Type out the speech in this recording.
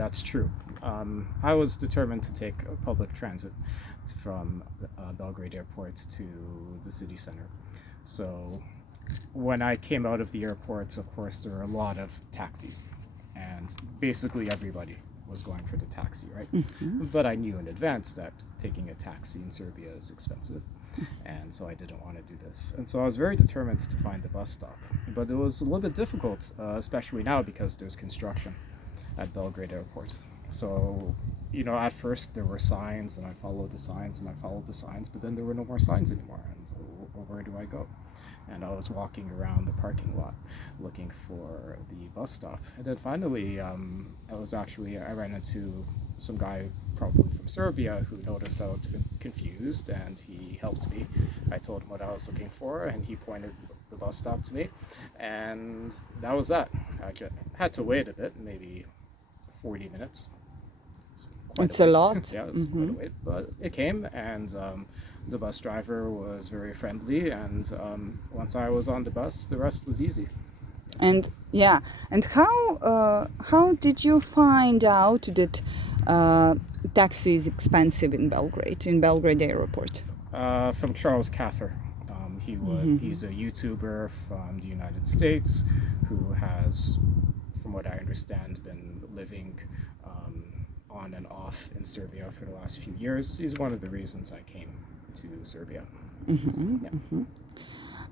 that's true. I was determined to take public transit from Belgrade Airport to the city center. So when I came out of the airport, of course, there were a lot of taxis, and basically everybody was going for the taxi, right? But I knew in advance that taking a taxi in Serbia is expensive, and so I didn't want to do this. And so I was very determined to find the bus stop. But it was a little bit difficult, especially now because there's construction at Belgrade Airport. So, at first there were signs, and I followed the signs, and I followed the signs, but then there were no more signs anymore. And so, where do I go? And I was walking around the parking lot looking for the bus stop. And then finally, I ran into some guy probably from Serbia who noticed I was confused, and he helped me. I told him what I was looking for, and he pointed the bus stop to me. And that was that. I had to wait a bit, maybe 40 minutes. It's a lot. Yeah, it's quite a wait, but it came, and the bus driver was very friendly, and once I was on the bus, the rest was easy. And how did you find out that taxi is expensive in Belgrade Airport? From Charles Cather. He's a YouTuber from the United States who has, from what I understand, been living on and off in Serbia for the last few years. He's one of the reasons I came to Serbia. Yeah.